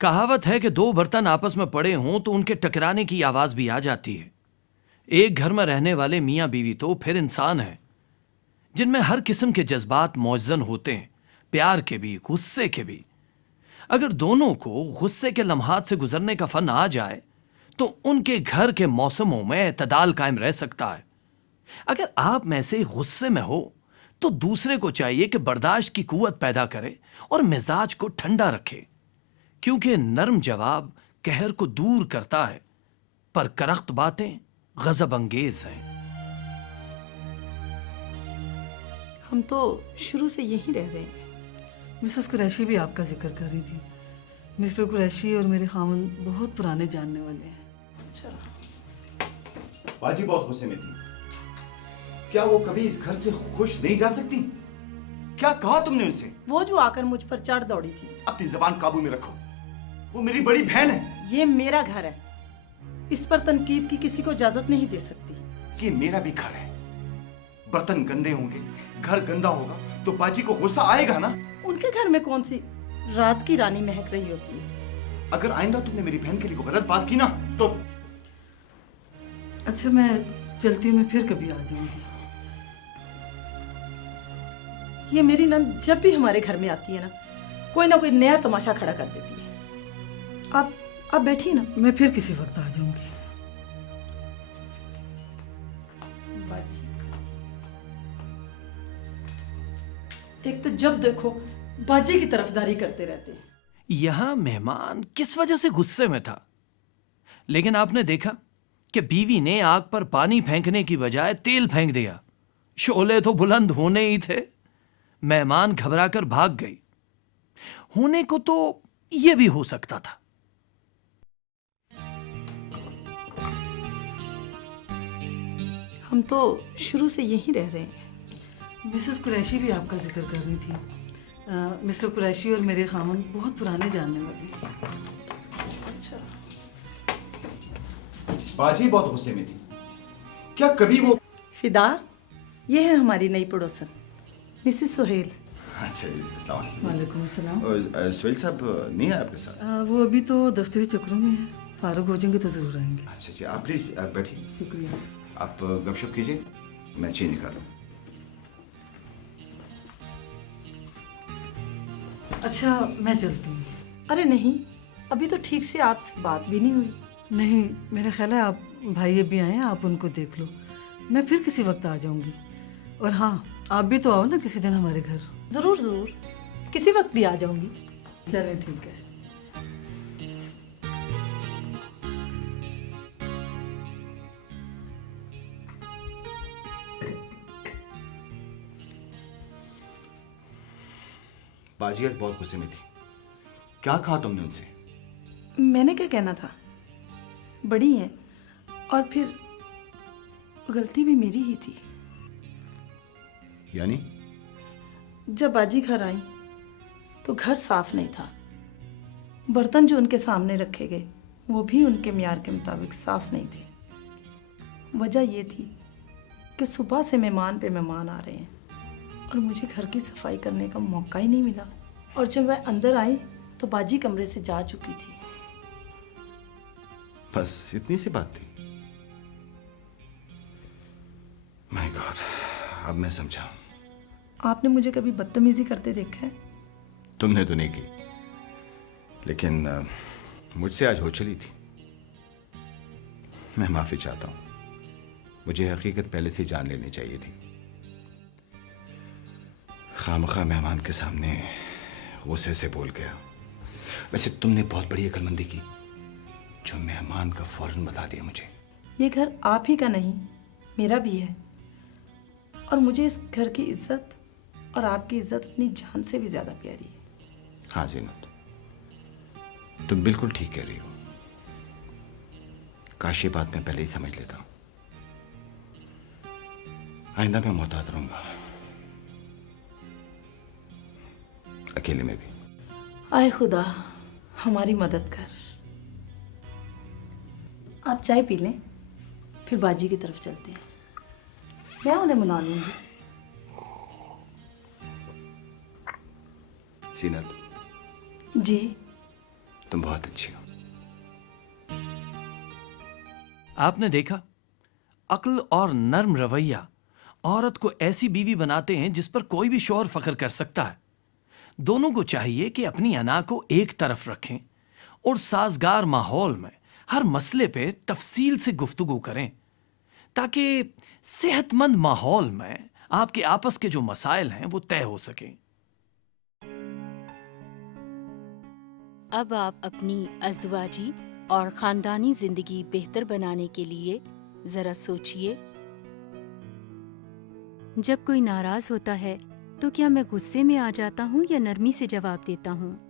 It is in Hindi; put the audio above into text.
कहावत है कि दो बर्तन आपस में पड़े हों तो उनके टकराने की आवाज भी आ जाती है। एक घर में रहने वाले मियाँ बीवी तो फिर इंसान है जिनमें हर किस्म के जज्बात मौजन होते हैं, प्यार के भी, गुस्से के भी। अगर दोनों को गुस्से के लम्हात से गुजरने का फन आ जाए तो उनके घर के मौसमों में एतदाल कायम रह सकता है। अगर आप में से गुस्से में हो तो दूसरे को चाहिए कि बर्दाश्त की कुव्वत पैदा करे और मिजाज को ठंडा रखे, क्योंकि नरम जवाब कहर को दूर करता है, पर करख्त बातें गजब अंगेज हैं। हम तो शुरू से यहीं रह रहे हैं। मिसेस कुरैशी भी आपका जिक्र कर रही थी। मिस्टर कुरैशी और मेरे खामन बहुत पुराने जानने वाले हैं। अच्छा। बाजी बहुत गुस्से में थी। क्या वो कभी इस घर से खुश नहीं जा सकती? क्या कहा तुमने उनसे? वो जो आकर मुझ पर चढ़ दौड़ी थी। अपनी जबान काबू में रखो। वो मेरी बड़ी बहन है। ये मेरा घर है, इस पर तनकीद की किसी को इजाजत नहीं दे सकती। ये मेरा भी घर है। बर्तन गंदे होंगे, घर गंदा होगा तो बाजी को गुस्सा आएगा ना। उनके घर में कौन सी रात की रानी महक रही होती है। अगर आइंदा तुमने मेरी बहन के लिए कोई गलत बात की ना तो अच्छा, मैं चलती हूँ, मैं फिर कभी आ जाऊंगी। ये मेरी नंद जब भी हमारे घर में आती है ना कोई नया तमाशा खड़ा कर देती है। आप बैठिए ना। मैं फिर किसी वक्त आ जाऊंगी। एक तो जब देखो बाजी की तरफदारी करते रहते हैं। यहां मेहमान किस वजह से गुस्से में था, लेकिन आपने देखा कि बीवी ने आग पर पानी फेंकने की बजाय तेल फेंक दिया। शोले तो बुलंद होने ही थे। मेहमान घबराकर भाग गई। होने को तो यह भी हो सकता था। हम तो शुरू से यहीं रह रहे हैं। मिसेस कुरैशी भी आपका जिक्र कर रही थी। मिस्टर कुरैशी और मेरे खामन बहुत पुराने जानने वाले हैं। अच्छा। बाजी बहुत गुस्से में थी। क्या कभी वो फिदा, ये है हमारी नई पड़ोसन मिसेस सुहेल। अच्छा जी, अस्सलाम वालेकुम। वालेकुम अस्सलाम। और सुहेल साहब नहीं है आपके साथ? वो अभी तो दफ्तरी चक्रों में है, फारूक हो जाएंगे तो जरूर आएंगे। अच्छा जी, आप प्लीज बैठिए। शुक्रिया। आप गपशप कीजिए, मैं चीनी खा लूँ। अच्छा, मैं चलती हूँ। अरे नहीं, अभी तो ठीक से आपसे बात भी नहीं हुई। नहीं, मेरा ख्याल है आप भाई अभी आए हैं, आप उनको देख लो। मैं फिर किसी वक्त आ जाऊंगी। और हाँ, आप भी तो आओ ना किसी दिन हमारे घर। जरूर जरूर, किसी वक्त भी आ जाऊंगी। चले, ठीक है। बाजी आज बहुत गुस्से में थी। क्या कहा तुमने उनसे? मैंने क्या कहना था, बड़ी है और फिर गलती भी मेरी ही थी। यानी? जब बाजी घर आई तो घर साफ नहीं था। बर्तन जो उनके सामने रखे गए वो भी उनके मियार के मुताबिक साफ नहीं थे। वजह ये थी कि सुबह से मेहमान पे मेहमान आ रहे हैं और मुझे घर की सफाई करने का मौका ही नहीं मिला। और जब मैं अंदर आई तो बाजी कमरे से जा चुकी थी। बस इतनी सी बात थी? माय गॉड, अब मैं समझा। आपने मुझे कभी बदतमीजी करते देखा है? तुमने तो नहीं की, लेकिन मुझसे आज हो चली थी। मैं माफी चाहता हूं। मुझे हकीकत पहले से जान लेनी चाहिए थी। खामखा मेहमान के सामने गुस्से से बोल गया। वैसे तुमने बहुत बड़ी अक्लमंदी की जो मेहमान का फौरन बता दिया मुझे। ये घर आप ही का नहीं, मेरा भी है। और मुझे इस घर की इज्जत और आपकी इज्जत अपनी जान से भी ज्यादा प्यारी है। हाँ ज़ीनत, तुम बिल्कुल ठीक कह रही हो। काश ये बात मैं पहले ही समझ लेता। आइंदा मैं मोहतात रहूंगा, अकेले में भी। आए खुदा, हमारी मदद कर। आप चाय पी लें, फिर बाजी की तरफ चलते हैं। मैं उन्हें मना लूंगी। ज़ीनत, जी। तुम बहुत अच्छी हो। आपने देखा, अक्ल और नर्म रवैया औरत को ऐसी बीवी बनाते हैं जिस पर कोई भी शौहर फख्र कर सकता है। दोनों को चाहिए कि अपनी अना को एक तरफ रखें और साजगार माहौल में हर मसले पे तफसील से गुफ्तगू करें, ताकि सेहतमंद माहौल में आपके आपस के जो मसाइल हैं वो तय हो सकें। अब आप अपनी अज़दवाजी और ख़ानदानी ज़िंदगी बेहतर बनाने के लिए ज़रा सोचिए। जब कोई नाराज़ होता है तो क्या मैं गुस्से में आ जाता हूँ या नरमी से जवाब देता हूँ?